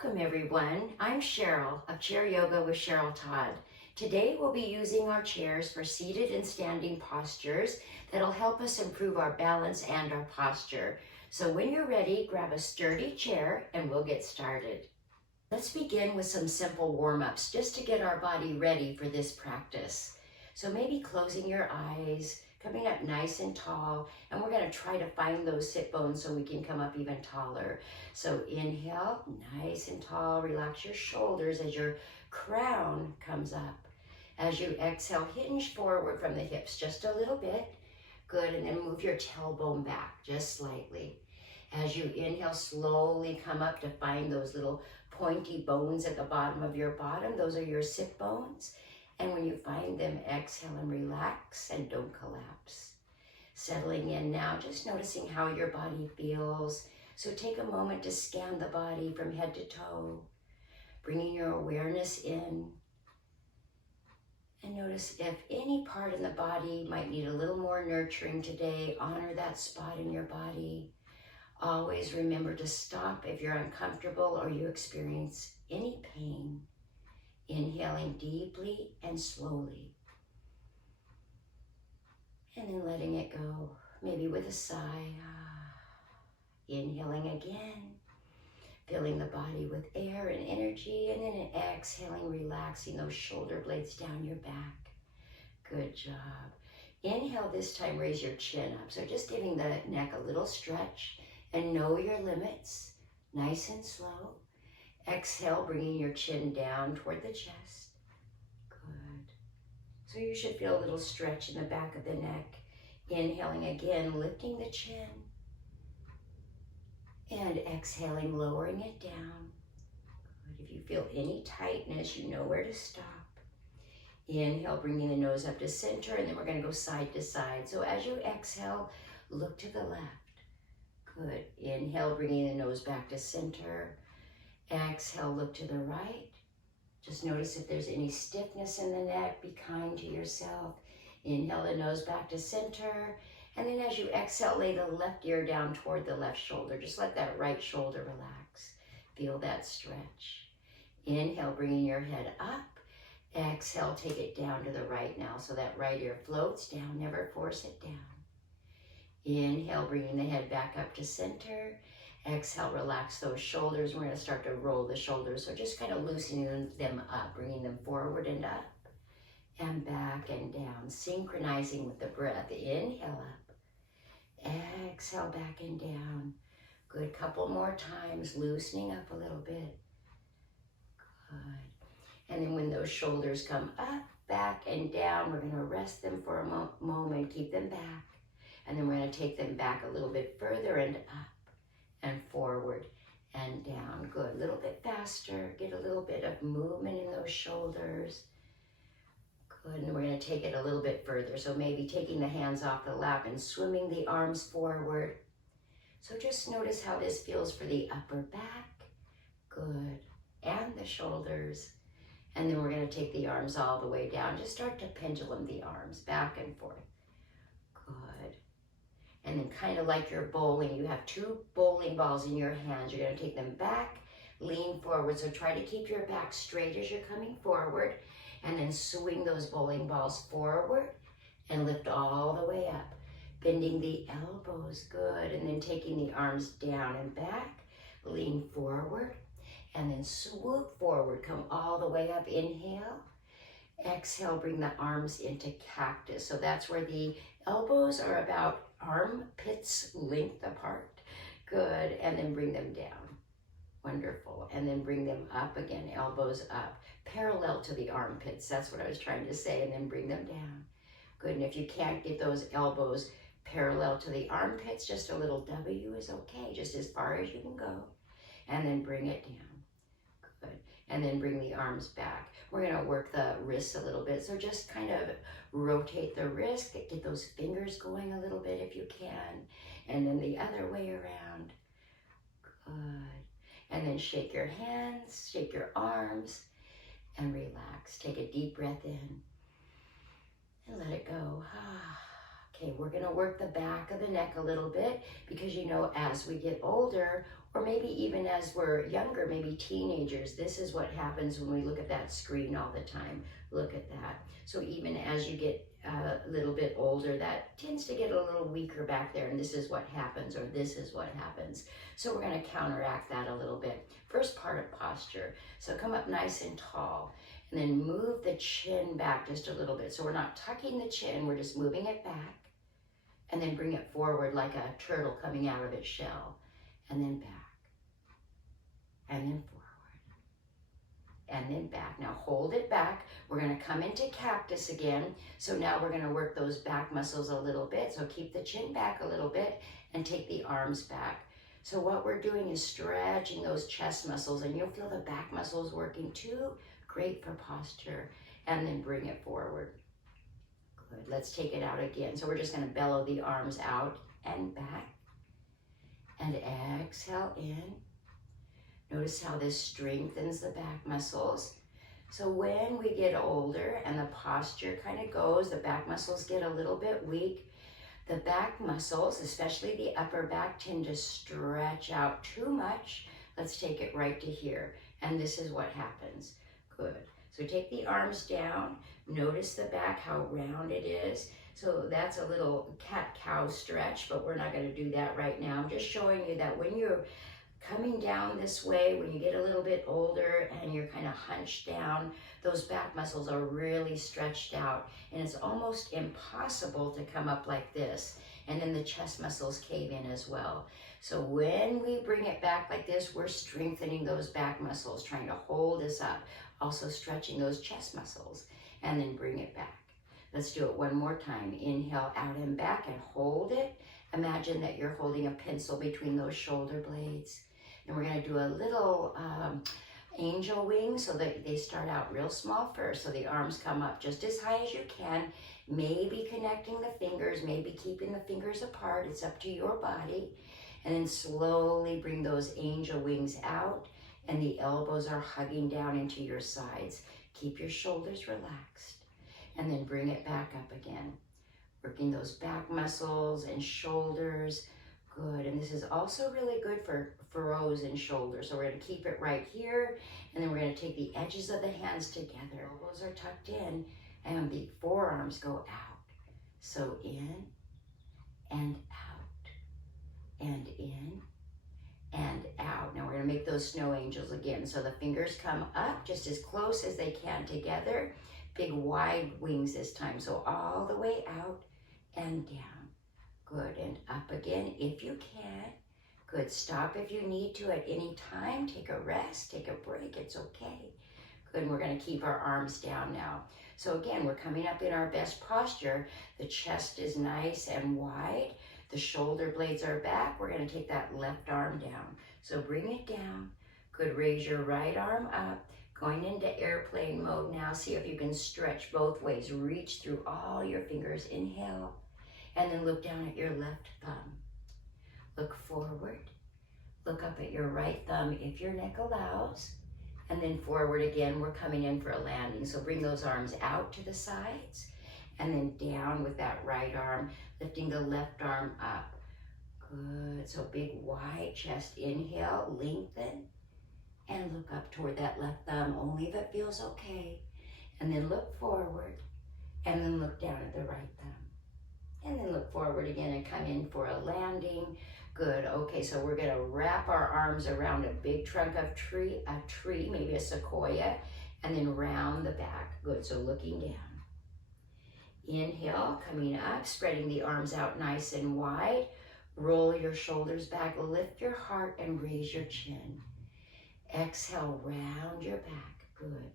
Welcome everyone. I'm Cheryl of Chair Yoga with Cheryl Todd. Today we'll be using our chairs for seated and standing postures that'll help us improve our balance and our posture. So when you're ready, grab a sturdy chair and we'll get started. Let's begin with some simple warm-ups just to get our body ready for this practice. So maybe closing your eyes, coming up nice and tall, and we're going to try to find those sit bones so we can come up even taller. So inhale, nice and tall, relax your shoulders as your crown comes up. As you exhale, hinge forward from the hips just a little bit. Good, and then move your tailbone back just slightly. As you inhale, slowly come up to find those little pointy bones at the bottom of your bottom. Those are your sit bones. And when you find them, exhale and relax and don't collapse. Settling in now, just noticing how your body feels. So take a moment to scan the body from head to toe, bringing your awareness in. And notice if any part in the body might need a little more nurturing today, honor that spot in your body. Always remember to stop if you're uncomfortable or you experience any pain. Inhaling deeply and slowly. And then letting it go, maybe with a sigh. Inhaling again, filling the body with air and energy, and then exhaling, relaxing those shoulder blades down your back. Good job. Inhale this time, raise your chin up. So just giving the neck a little stretch and know your limits, nice and slow. Exhale, bringing your chin down toward the chest. Good. So you should feel a little stretch in the back of the neck. Inhaling again, lifting the chin. And exhaling, lowering it down. Good. If you feel any tightness, you know where to stop. Inhale, bringing the nose up to center, and then we're going to go side to side. So as you exhale, look to the left. Good. Inhale, bringing the nose back to center. Exhale, look to the right. Just notice if there's any stiffness in the neck. Be kind to yourself. Inhale the nose back to center. And then as you exhale, lay the left ear down toward the left shoulder. Just let that right shoulder relax. Feel that stretch. Inhale, bringing your head up. Exhale, take it down to the right now. So that right ear floats down. Never force it down. Inhale, bringing the head back up to center. Exhale, relax those shoulders. We're going to start to roll the shoulders. So just kind of loosening them up, bringing them forward and up and back and down, synchronizing with the breath. Inhale up, exhale back and down. Good, couple more times, loosening up a little bit. Good. And then when those shoulders come up, back and down, we're going to rest them for a moment, keep them back. And then we're going to take them back a little bit further and up. And forward and down. Good. A little bit faster. Get a little bit of movement in those shoulders. Good. And we're going to take it a little bit further. So maybe taking the hands off the lap and swimming the arms forward. So just notice how this feels for the upper back. Good. And the shoulders. And then we're going to take the arms all the way down. Just start to pendulum the arms back and forth. Good. And then kind of like you're bowling, you have two bowling balls in your hands. You're going to take them back, lean forward. So try to keep your back straight as you're coming forward. And then swing those bowling balls forward and lift all the way up. Bending the elbows, good. And then taking the arms down and back, lean forward. And then swoop forward, come all the way up. Inhale. Exhale, bring the arms into cactus. So that's where the elbows are about armpits length apart. Good. And then bring them down. Wonderful. And then bring them up again, elbows up, parallel to the armpits. That's what I was trying to say. And then bring them down. Good. And if you can't get those elbows parallel to the armpits, just a little W is okay, just as far as you can go. And then bring it down. Good. And then bring the arms back. We're going to work the wrists a little bit. So just kind of rotate the wrist, get those fingers going a little bit if you can. And then the other way around. Good. And then shake your hands, shake your arms, and relax. Take a deep breath in. And let it go. Okay, we're going to work the back of the neck a little bit because, you know, as we get older, Or maybe even as we're younger, maybe teenagers, this is what happens when we look at that screen all the time. Look at that. So even as you get a little bit older, that tends to get a little weaker back there, and this is what happens, or this is what happens. So we're going to counteract that a little bit. First part of posture. So come up nice and tall, and then move the chin back just a little bit. So we're not tucking the chin, we're just moving it back, and then bring it forward like a turtle coming out of its shell, and then back, and then forward, and then back. Now hold it back. We're going to come into cactus again. So now we're going to work those back muscles a little bit. So keep the chin back a little bit and take the arms back. So what we're doing is stretching those chest muscles, and you'll feel the back muscles working too. Great for posture. And then bring it forward. Good. Let's take it out again. So we're just going to bellow the arms out and back. And exhale in. Notice how this strengthens the back muscles. So when we get older and the posture kind of goes, the back muscles get a little bit weak, the back muscles, especially the upper back, tend to stretch out too much. Let's take it right to here. And this is what happens. Good. So take the arms down. Notice the back, how round it is. So that's a little cat-cow stretch, but we're not going to do that right now. I'm just showing you that when you're coming down this way, when you get a little bit older and you're kind of hunched down, those back muscles are really stretched out, and it's almost impossible to come up like this. And then the chest muscles cave in as well. So when we bring it back like this, we're strengthening those back muscles, trying to hold us up, also stretching those chest muscles, and then bring it back. Let's do it one more time. Inhale out and back and hold it. Imagine that you're holding a pencil between those shoulder blades. And we're going to do a little angel wing, so that they start out real small first. So the arms come up just as high as you can, maybe connecting the fingers, maybe keeping the fingers apart. It's up to your body. And then slowly bring those angel wings out, and the elbows are hugging down into your sides. Keep your shoulders relaxed, and then bring it back up again. Working those back muscles and shoulders. Good. And this is also really good for furrows and shoulders. So we're going to keep it right here, and then we're going to take the edges of the hands together. Elbows are tucked in, and the forearms go out. So in and out, and in and out. Now we're going to make those snow angels again. So the fingers come up just as close as they can together. Big wide wings this time. So all the way out and down. Good. And up again if you can. Good. Stop if you need to at any time. Take a rest, take a break. It's okay. Good. And we're going to keep our arms down now. So again, we're coming up in our best posture. The chest is nice and wide. The shoulder blades are back. We're going to take that left arm down. So bring it down. Good. Raise your right arm up. Going into airplane mode now. See if you can stretch both ways. Reach through all your fingers. Inhale. And then look down at your left thumb. Look forward. Look up at your right thumb if your neck allows. And then forward again. We're coming in for a landing. So bring those arms out to the sides. And then down with that right arm. Lifting the left arm up. Good. So big wide chest. Inhale. Lengthen. And look up toward that left thumb. Only if it feels okay. And then look forward. And then look down at the right thumb. And then look forward again and come in for a landing. Good. Okay, so we're going to wrap our arms around a big trunk of a tree, maybe a sequoia, and then round the back. Good. So looking down. Inhale, coming up, spreading the arms out nice and wide. Roll your shoulders back, lift your heart, and raise your chin. Exhale, round your back. Good.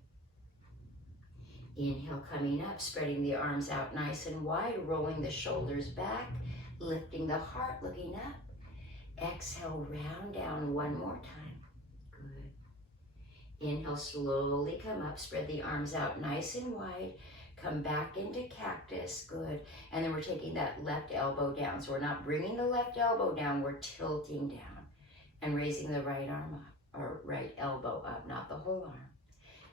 Inhale, coming up, spreading the arms out nice and wide, rolling the shoulders back, lifting the heart, looking up. Exhale, round down one more time. Good. Inhale, slowly come up, spread the arms out nice and wide, come back into cactus. Good. And then we're taking that left elbow down. So we're not bringing the left elbow down, we're tilting down and raising the right arm up, or right elbow up, not the whole arm.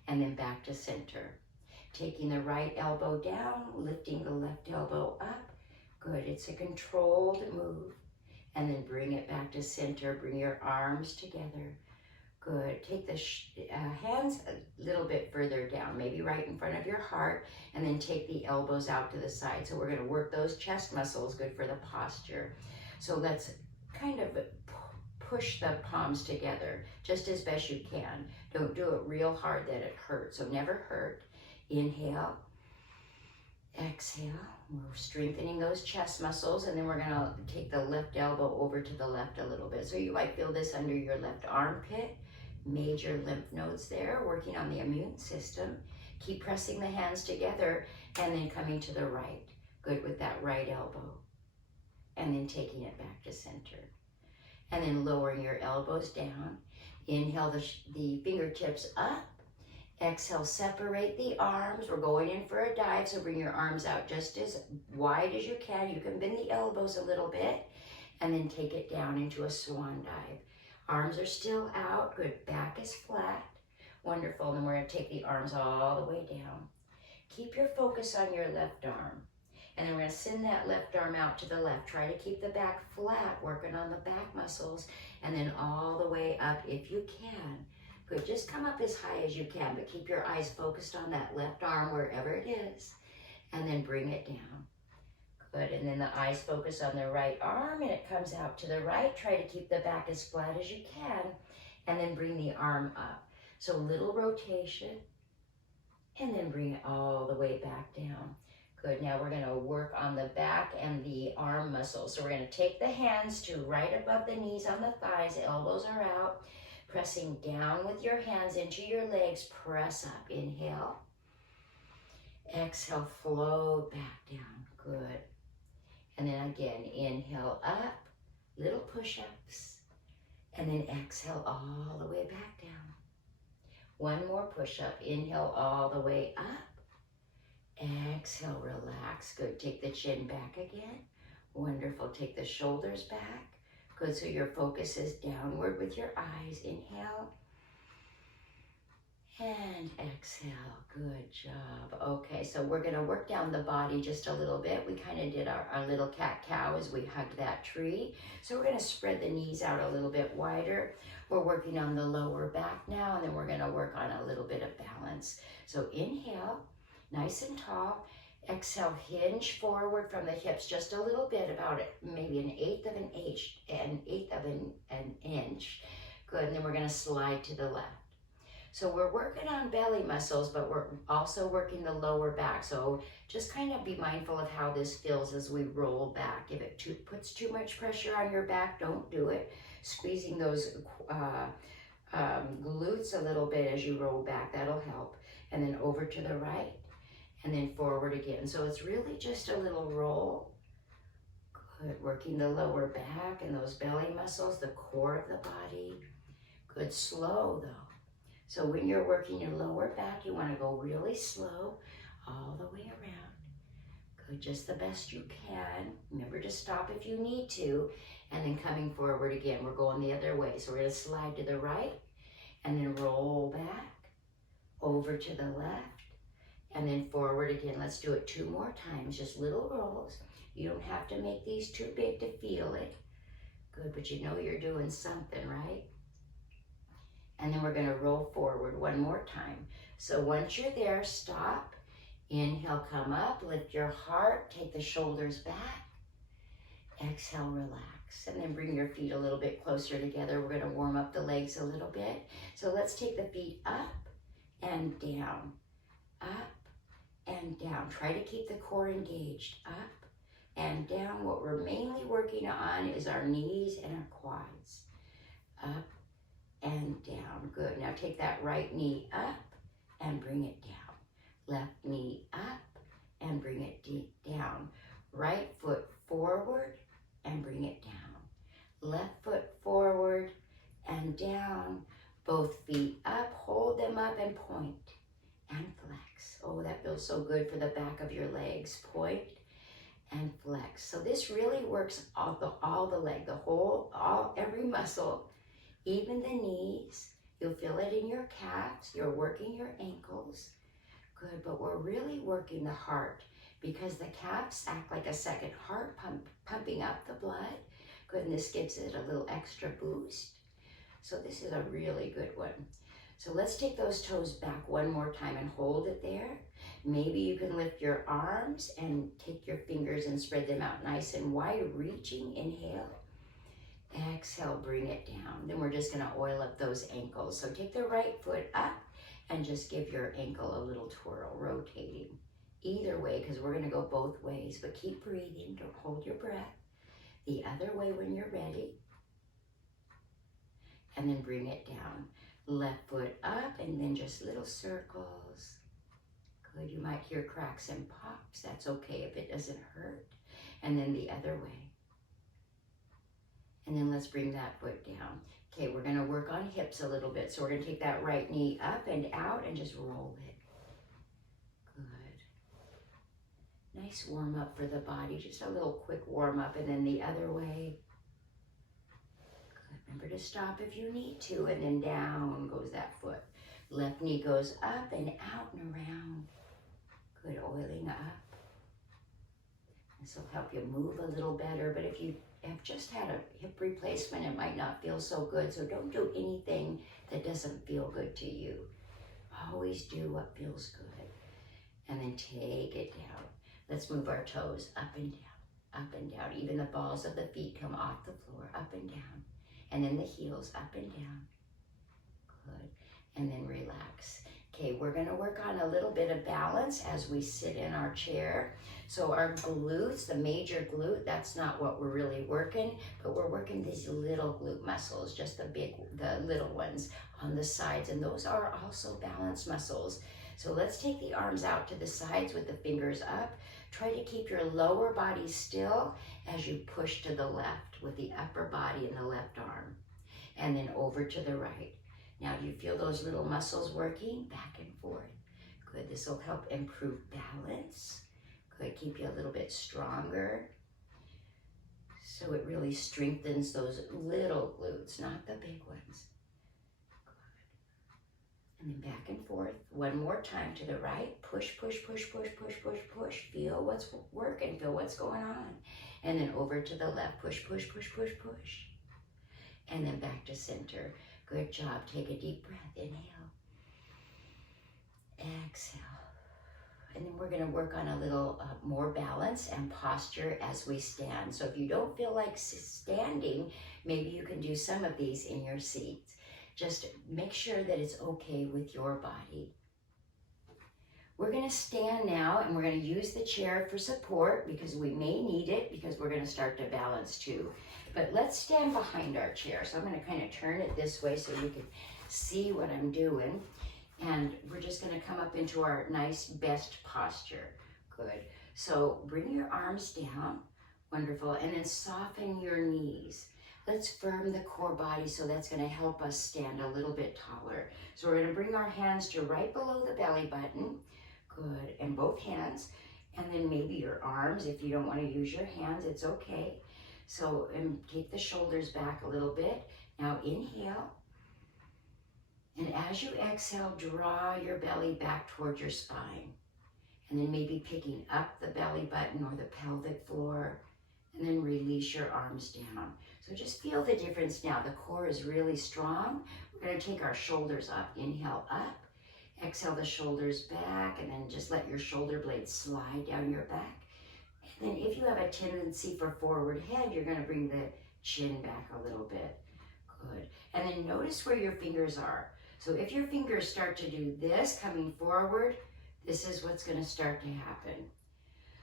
And then back to center. Taking the right elbow down, lifting the left elbow up. Good. It's a controlled move. and then bring it back to center. Bring your arms together. Good. Take the hands a little bit further down, maybe right in front of your heart, and then take the elbows out to the side. So we're going to work those chest muscles, good for the posture. So let's kind of push the palms together just as best you can. Don't do it real hard that it hurts. So never hurt. Inhale. Exhale. We're strengthening those chest muscles, and then we're going to take the left elbow over to the left a little bit. So you might feel this under your left armpit. Major lymph nodes there, working on the immune system. Keep pressing the hands together and then coming to the right. Good with that right elbow. And then taking it back to center. And then lowering your elbows down. Inhale the fingertips up. Exhale, separate the arms. We're going in for a dive, so bring your arms out just as wide as you can. You can bend the elbows a little bit. And then take it down into a swan dive. Arms are still out. Good. Back is flat. Wonderful. And then we're going to take the arms all the way down. Keep your focus on your left arm. And then we're going to send that left arm out to the left. Try to keep the back flat, working on the back muscles. And then all the way up if you can. Good. Just come up as high as you can, but keep your eyes focused on that left arm wherever it is. And then bring it down. Good, and then the eyes focus on the right arm and it comes out to the right. Try to keep the back as flat as you can and then bring the arm up. So little rotation and then bring it all the way back down. Good, now we're gonna work on the back and the arm muscles. So we're gonna take the hands to right above the knees on the thighs, elbows are out, pressing down with your hands into your legs, press up, inhale. Exhale, float back down, good. And then again, inhale up, little push-ups, and then exhale all the way back down. One more push-up, inhale all the way up, exhale, relax, good. Take the chin back again, wonderful. Take the shoulders back, good. So your focus is downward with your eyes, inhale, and exhale, good job. Okay, so we're gonna work down the body just a little bit. We kind of did our little cat-cow as we hugged that tree. So we're gonna spread the knees out a little bit wider. We're working on the lower back now, and then we're gonna work on a little bit of balance. So inhale, nice and tall. Exhale, hinge forward from the hips just a little bit, about maybe an eighth of an inch. Good, and then we're gonna slide to the left. So we're working on belly muscles, but we're also working the lower back. So just kind of be mindful of how this feels as we roll back. If it puts too much pressure on your back, don't do it. Squeezing those glutes a little bit as you roll back, that'll help. And then over to the right, and then forward again. So it's really just a little roll. Good, working the lower back and those belly muscles, the core of the body. Good, slow though. So when you're working your lower back, you want to go really slow all the way around. Good, just the best you can. Remember to stop if you need to. And then coming forward again, we're going the other way. So we're going to slide to the right and then roll back over to the left and then forward again. Let's do it 2 more times, just little rolls. You don't have to make these too big to feel it. Good, but you know you're doing something, right? And then we're gonna roll forward 1 more time. So once you're there, stop. Inhale, come up, lift your heart, take the shoulders back. Exhale, relax. And then bring your feet a little bit closer together. We're gonna warm up the legs a little bit. So let's take the feet up and down, up and down. Try to keep the core engaged, up and down. What we're mainly working on is our knees and our quads, up and down. Good. Now take that right knee up and bring it down. Left knee up and bring it deep down. Right foot forward and bring it down. Left foot forward and down. Both feet up, hold them up and point and flex. Oh, that feels so good for the back of your legs. Point and flex. So this really works all the leg, every muscle. Even the knees, you'll feel it in your calves, you're working your ankles. Good, but we're really working the heart because the calves act like a second heart pumping up the blood. Good, and this gives it a little extra boost. So this is a really good one. So let's take those toes back one more time and hold it there. Maybe you can lift your arms and take your fingers and spread them out nice and wide, reaching, inhale. Exhale, bring it down. Then we're just gonna oil up those ankles. So take the right foot up and just give your ankle a little twirl, rotating. Either way, because we're gonna go both ways, but keep breathing, don't hold your breath. The other way when you're ready. And then bring it down. Left foot up and then just little circles. Good, you might hear cracks and pops. That's okay if it doesn't hurt. And then the other way. And then let's bring that foot down. Okay, we're gonna work on hips a little bit. So we're gonna take that right knee up and out and just roll it. Good. Nice warm up for the body, just a little quick warm up, and then the other way. Good, remember to stop if you need to, and then down goes that foot. Left knee goes up and out and around. Good, oiling up. This will help you move a little better, but if you have just had a hip replacement, it might not feel so good. So don't do anything that doesn't feel good to you. Always do what feels good. And then take it down. Let's move our toes up and down, up and down. Even the balls of the feet come off the floor, up and down. And then the heels up and down. Good. And then relax. Okay, we're gonna work on a little bit of balance as we sit in our chair. So our glutes, the major glute, that's not what we're really working, but we're working these little glute muscles, just the little ones on the sides, and those are also balance muscles. So let's take the arms out to the sides with the fingers up. Try to keep your lower body still as you push to the left with the upper body and the left arm, and then over to the right. Now, do you feel those little muscles working back and forth? Good, this will help improve balance. Good, keep you a little bit stronger. So it really strengthens those little glutes, not the big ones. Good. And then back and forth. One more time to the right. Push, push, push, push, push, push, push. Feel what's working, feel what's going on. And then over to the left. Push, push, push, push, push. And then back to center. Good job. Take a deep breath. Inhale. Exhale. And then we're going to work on a little more balance and posture as we stand. So if you don't feel like standing, maybe you can do some of these in your seats. Just make sure that it's okay with your body. We're going to stand now, and we're going to use the chair for support because we may need it, because we're going to start to balance too. But let's stand behind our chair. So I'm going to kind of turn it this way so you can see what I'm doing. And we're just going to come up into our nice best posture. Good. So bring your arms down. Wonderful. And then soften your knees. Let's firm the core body, so that's going to help us stand a little bit taller. So we're going to bring our hands to right below the belly button. Good. And both hands. And then maybe your arms. If you don't want to use your hands, it's okay. So take the shoulders back a little bit. Now inhale. And as you exhale, draw your belly back toward your spine. And then maybe picking up the belly button or the pelvic floor. And then release your arms down. So just feel the difference now. The core is really strong. We're going to take our shoulders up. Inhale up. Exhale the shoulders back. And then just let your shoulder blades slide down your back. And then if you have a tendency for forward head, you're going to bring the chin back a little bit. Good. And then notice where your fingers are. So if your fingers start to do this, coming forward, this is what's going to start to happen.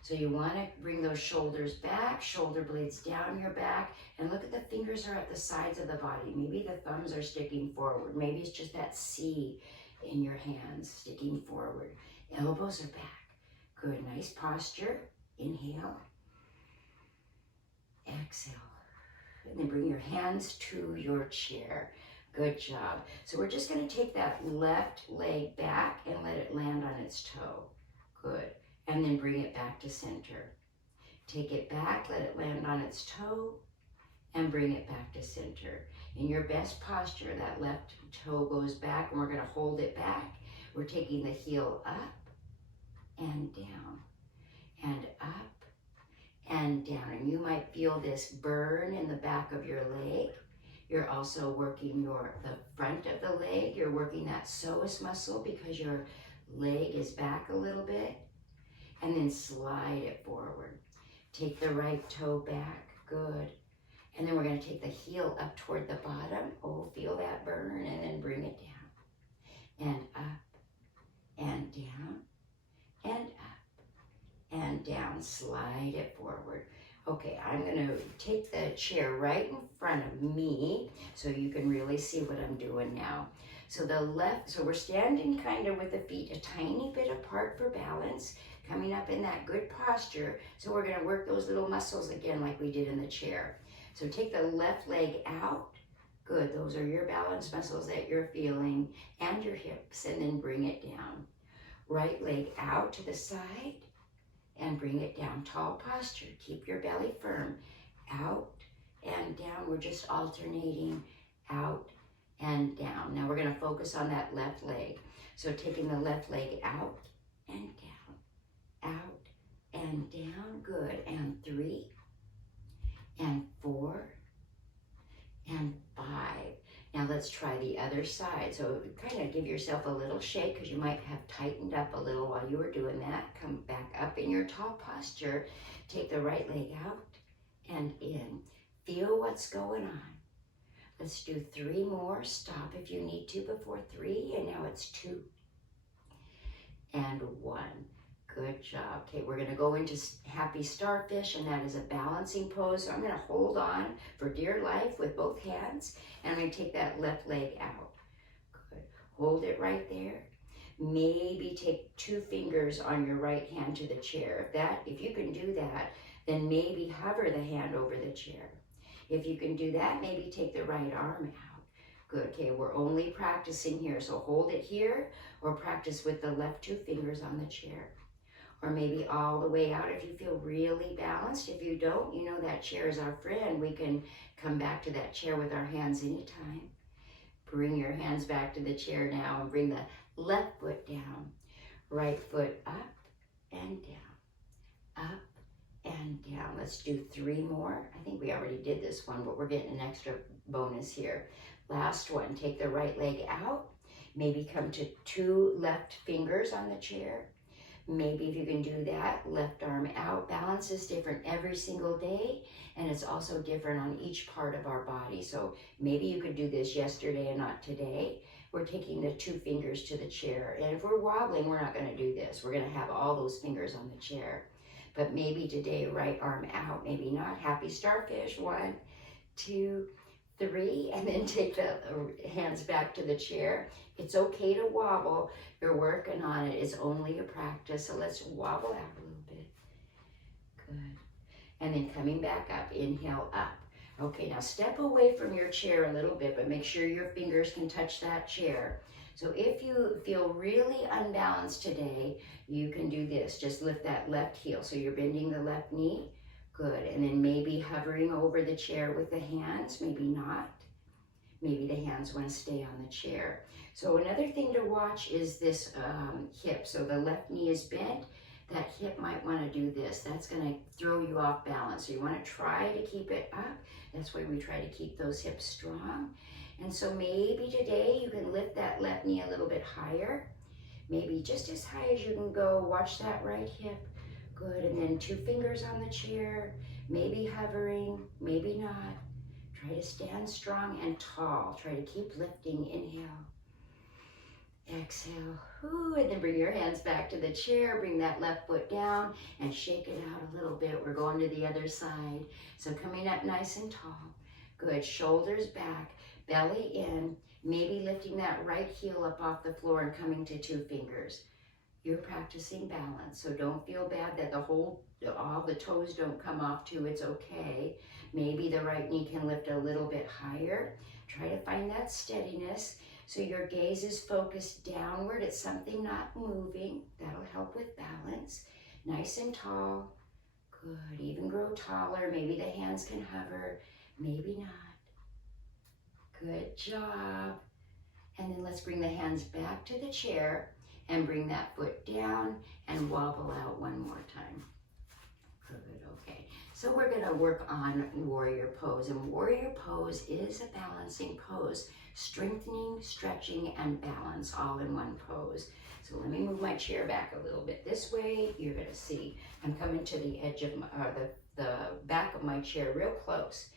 So you want to bring those shoulders back, shoulder blades down your back, and look at the fingers are at the sides of the body. Maybe the thumbs are sticking forward. Maybe it's just that C in your hands sticking forward. Elbows are back. Good, nice posture. Inhale. Exhale. And then bring your hands to your chair. Good job. So we're just going to take that left leg back and let it land on its toe. Good. And then bring it back to center. Take it back, let it land on its toe, and bring it back to center. In your best posture, that left toe goes back, and we're going to hold it back. We're taking the heel up and down, and up and down. And you might feel this burn in the back of your leg. You're also working the front of the leg. You're working that psoas muscle because your leg is back a little bit. And then slide it forward. Take the right toe back, good. And then we're gonna take the heel up toward the bottom. Oh, feel that burn, and then bring it down. And up, and down, and up, and down. Slide it forward. Okay, I'm gonna take the chair right in front of me so you can really see what I'm doing now. So so we're standing kind of with the feet a tiny bit apart for balance, coming up in that good posture. So we're gonna work those little muscles again like we did in the chair. So take the left leg out. Good, those are your balance muscles that you're feeling, and your hips, and then bring it down. Right leg out to the side, and bring it down. Tall posture, keep your belly firm. Out and down, we're just alternating out and down. Now we're gonna focus on that left leg. So taking the left leg out and down, out and down, good. And 3, and 4, and 5. Now let's try the other side. So kind of give yourself a little shake because you might have tightened up a little while you were doing that. Come back up in your tall posture. Take the right leg out and in. Feel what's going on. Let's do 3 more. Stop if you need to before 3. And now it's 2 and 1. Good job. Okay, we're going to go into happy starfish, and that is a balancing pose. So I'm going to hold on for dear life with both hands, and I'm going to take that left leg out. Good. Hold it right there. Maybe take 2 fingers on your right hand to the chair. If you can do that, then maybe hover the hand over the chair. If you can do that, maybe take the right arm out. Good. Okay, we're only practicing here, so hold it here, or practice with the left 2 fingers on the chair. Or maybe all the way out if you feel really balanced. If you don't, you know that chair is our friend. We can come back to that chair with our hands anytime. Bring your hands back to the chair now and bring the left foot down. Right foot up and down. Up and down. Let's do 3 more. I think we already did this one, but we're getting an extra bonus here. Last one. Take the right leg out. Maybe come to 2 left fingers on the chair. Maybe if you can do that, left arm out. Balance is different every single day, and it's also different on each part of our body. So maybe you could do this yesterday and not today. We're taking the 2 fingers to the chair. And if we're wobbling, we're not going to do this. We're going to have all those fingers on the chair. But maybe today, right arm out. Maybe not. Happy starfish. 1, 2, 3, and then take the hands back to the chair. It's okay to wobble. You're working on it. It's only a practice. So let's wobble out a little bit. Good. And then coming back up. Inhale up. Okay, now step away from your chair a little bit, but make sure your fingers can touch that chair. So if you feel really unbalanced today, you can do this. Just lift that left heel. So you're bending the left knee. Good. And then maybe hovering over the chair with the hands, maybe not. Maybe the hands want to stay on the chair. So another thing to watch is this hip. So the left knee is bent. That hip might want to do this. That's going to throw you off balance. So you want to try to keep it up. That's why we try to keep those hips strong. And so maybe today you can lift that left knee a little bit higher. Maybe just as high as you can go. Watch that right hip. Good. And then 2 fingers on the chair. Maybe hovering, maybe not. Try to stand strong and tall. Try to keep lifting. Inhale. Exhale. Ooh, and then bring your hands back to the chair. Bring that left foot down and shake it out a little bit. We're going to the other side. So coming up nice and tall. Good. Shoulders back. Belly in. Maybe lifting that right heel up off the floor and coming to 2 fingers. You're practicing balance. So don't feel bad that all the toes don't come off too. It's okay. Maybe the right knee can lift a little bit higher. Try to find that steadiness. So your gaze is focused downward. It's something not moving. That'll help with balance. Nice and tall. Good. Even grow taller. Maybe the hands can hover. Maybe not. Good job. And then let's bring the hands back to the chair and bring that foot down and wobble out 1 more time. Good, okay. So we're gonna work on warrior pose, and warrior pose is a balancing pose, strengthening, stretching, and balance all in one pose. So let me move my chair back a little bit this way. You're gonna see I'm coming to the edge of my, the back of my chair real close.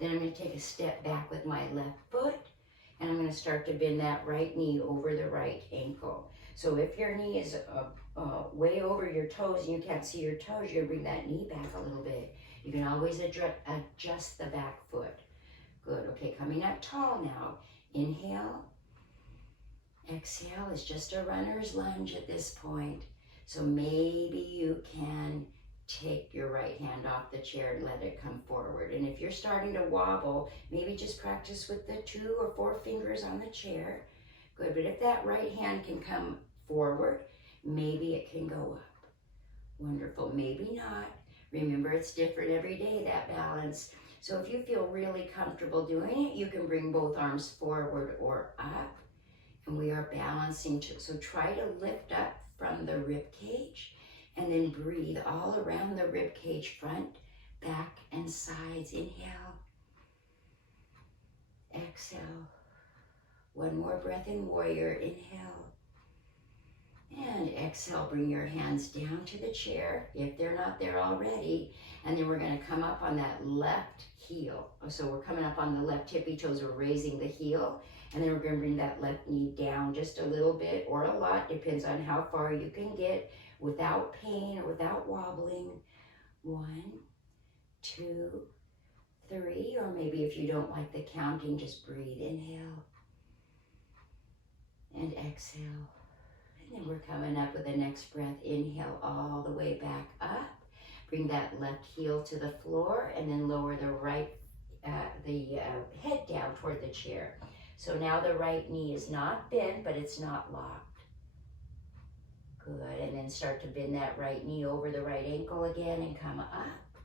Then I'm gonna take a step back with my left foot, and I'm gonna start to bend that right knee over the right ankle. So if your knee is way over your toes and you can't see your toes, you're gonna bring that knee back a little bit. You can always adjust the back foot. Good, okay, coming up tall now. Inhale, exhale. It's just a runner's lunge at this point. So maybe you can take your right hand off the chair and let it come forward. And if you're starting to wobble, maybe just practice with the 2 or 4 fingers on the chair. Good, but if that right hand can come forward, maybe it can go up. Wonderful, maybe not. Remember, it's different every day, that balance. So if you feel really comfortable doing it, you can bring both arms forward or up. And we are balancing too. So try to lift up from the rib cage and then breathe all around the rib cage, front, back, and sides. Inhale, exhale. One more breath in warrior. Inhale. And exhale, bring your hands down to the chair if they're not there already. And then we're gonna come up on that left heel. So we're coming up on the left tippy toes, we're raising the heel. And then we're gonna bring that left knee down just a little bit or a lot, depends on how far you can get without pain or without wobbling. 1, 2, 3, or maybe if you don't like the counting, just breathe. Inhale and exhale. And then we're coming up with the next breath. Inhale all the way back up. Bring that left heel to the floor and then lower the right, head down toward the chair. So now the right knee is not bent, but it's not locked. Good, and then start to bend that right knee over the right ankle again and come up.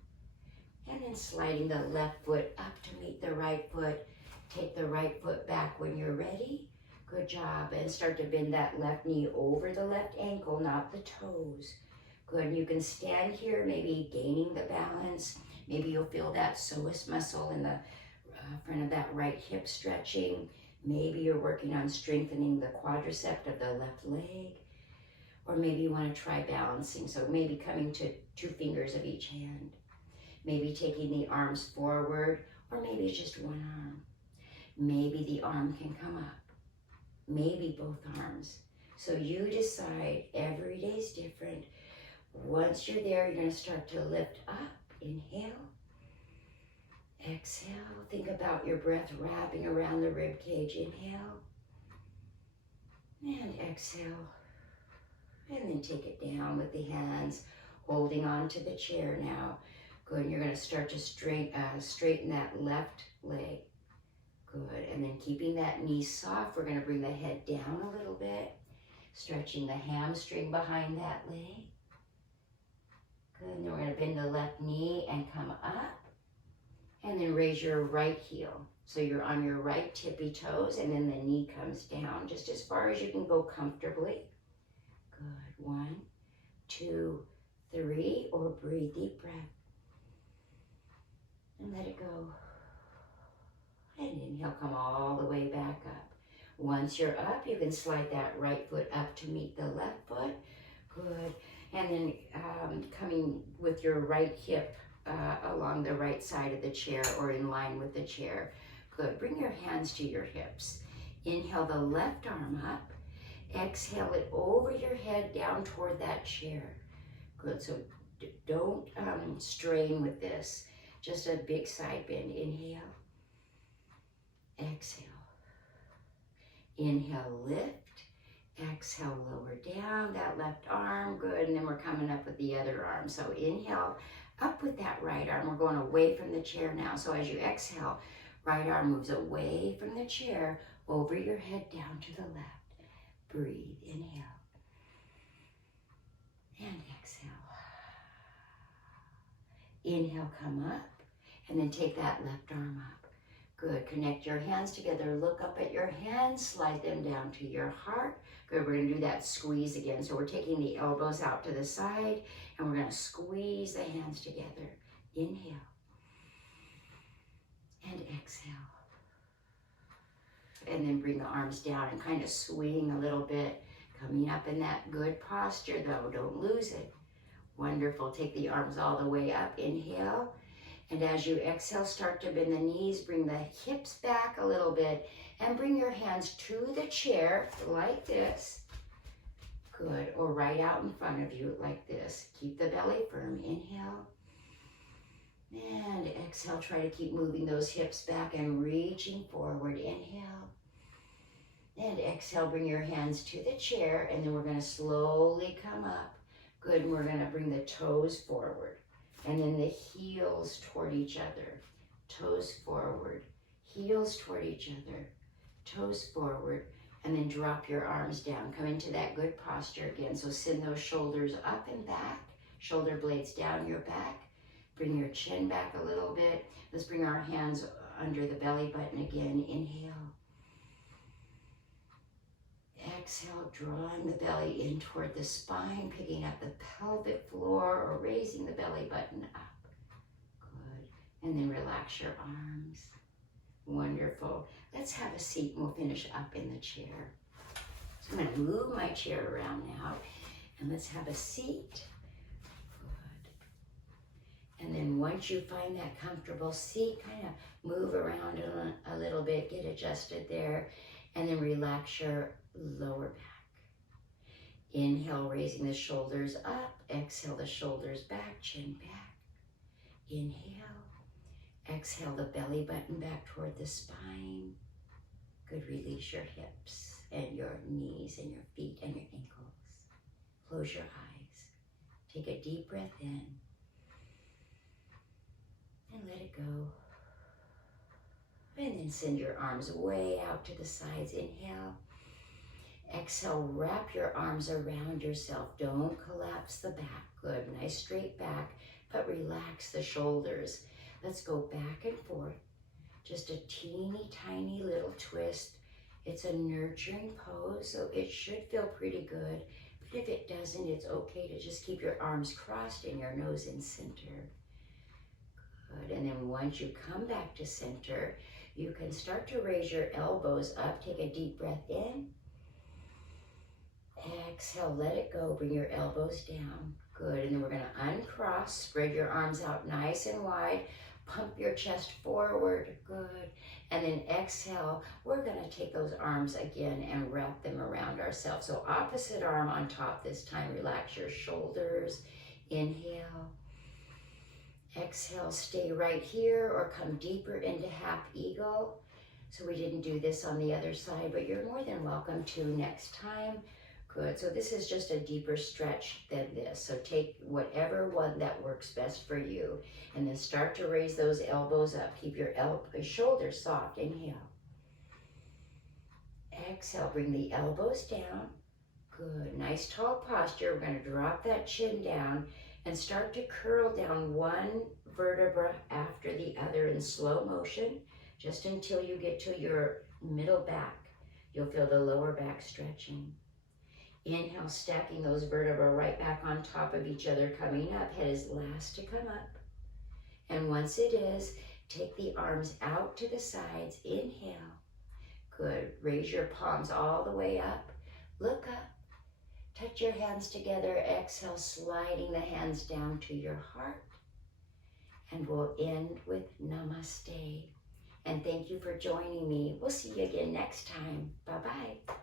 And then sliding the left foot up to meet the right foot. Take the right foot back when you're ready. Good job, and start to bend that left knee over the left ankle, not the toes. Good, and you can stand here, maybe gaining the balance. Maybe you'll feel that psoas muscle in the front of that right hip stretching. Maybe you're working on strengthening the quadricep of the left leg. Or maybe you want to try balancing, so maybe coming to 2 fingers of each hand. Maybe taking the arms forward, or maybe it's just one arm. Maybe the arm can come up. Maybe both arms. So you decide. Every day's different. Once you're there, you're going to start to lift up. Inhale. Exhale. Think about your breath wrapping around the rib cage. Inhale. And exhale. And then take it down with the hands, holding on to the chair now. Good. And you're going to start to straighten that left leg. Good, and then keeping that knee soft, we're gonna bring the head down a little bit, stretching the hamstring behind that leg. Good, and then we're gonna bend the left knee and come up, and then raise your right heel. So you're on your right tippy toes, and then the knee comes down, just as far as you can go comfortably. Good, 1, 2, 3, or breathe, deep breath. And let it go. And inhale, come all the way back up. Once you're up, you can slide that right foot up to meet the left foot. Good. And then coming with your right hip along the right side of the chair or in line with the chair. Good. Bring your hands to your hips. Inhale the left arm up. Exhale it over your head down toward that chair. Good. So don't strain with this. Just a big side bend. Inhale. Exhale. Inhale, lift. Exhale, lower down that left arm. Good, and then we're coming up with the other arm. So inhale, up with that right arm. We're going away from the chair now. So as you exhale, right arm moves away from the chair, over your head, down to the left. Breathe, inhale. And exhale. Inhale, come up, and then take that left arm up. Good. Connect your hands together. Look up at your hands. Slide them down to your heart. Good. We're going to do that squeeze again. So we're taking the elbows out to the side and we're going to squeeze the hands together. Inhale and exhale. And then bring the arms down and kind of swing a little bit. Coming up in that good posture though. Don't lose it. Wonderful. Take the arms all the way up. Inhale. And as you exhale, start to bend the knees, bring the hips back a little bit, and bring your hands to the chair like this. Good. Or right out in front of you like this. Keep the belly firm. Inhale. And exhale. Try to keep moving those hips back and reaching forward. Inhale. And exhale. Bring your hands to the chair, and then we're going to slowly come up. Good. And we're going to bring the toes forward. And then the heels toward each other. Toes forward. Heels toward each other. Toes forward. And then drop your arms down. Come into that good posture again. So send those shoulders up and back. Shoulder blades down your back. Bring your chin back a little bit. Let's bring our hands under the belly button again. Inhale. Exhale, drawing the belly in toward the spine, picking up the pelvic floor or raising the belly button up. Good. And then relax your arms. Wonderful. Let's have a seat and we'll finish up in the chair. So I'm going to move my chair around now and let's have a seat. Good. And then once you find that comfortable seat, kind of move around a little bit, get adjusted there, and then relax your lower back. Inhale, raising the shoulders up. Exhale, the shoulders back, chin back. Inhale. Exhale, the belly button back toward the spine. Good, release your hips and your knees and your feet and your ankles. Close your eyes. Take a deep breath in. And let it go. And then send your arms way out to the sides. Inhale. Exhale, wrap your arms around yourself. Don't collapse the back. Good, nice straight back, but relax the shoulders. Let's go back and forth. Just a teeny tiny little twist. It's a nurturing pose, so it should feel pretty good. But if it doesn't, it's okay to just keep your arms crossed and your nose in center. Good, and then once you come back to center, you can start to raise your elbows up. Take a deep breath in. Exhale, let it go. Bring your elbows down. Good, and then we're going to uncross. Spread your arms out nice and wide. Pump your chest forward. Good. And then exhale, we're going to take those arms again and wrap them around ourselves. So opposite arm on top this time. Relax your shoulders. Inhale. Exhale, stay right here or come deeper into half eagle. So we didn't do this on the other side, but you're more than welcome to next time. Good, so this is just a deeper stretch than this. So take whatever one that works best for you. And then start to raise those elbows up. Keep your shoulders soft. Inhale. Exhale, bring the elbows down. Good, nice tall posture. We're going to drop that chin down and start to curl down one vertebra after the other in slow motion, just until you get to your middle back. You'll feel the lower back stretching. Inhale, stacking those vertebrae right back on top of each other, coming up. Head is last to come up. And once it is, take the arms out to the sides. Inhale. Good. Raise your palms all the way up. Look up. Touch your hands together. Exhale, sliding the hands down to your heart. And we'll end with namaste. And thank you for joining me. We'll see you again next time. Bye-bye.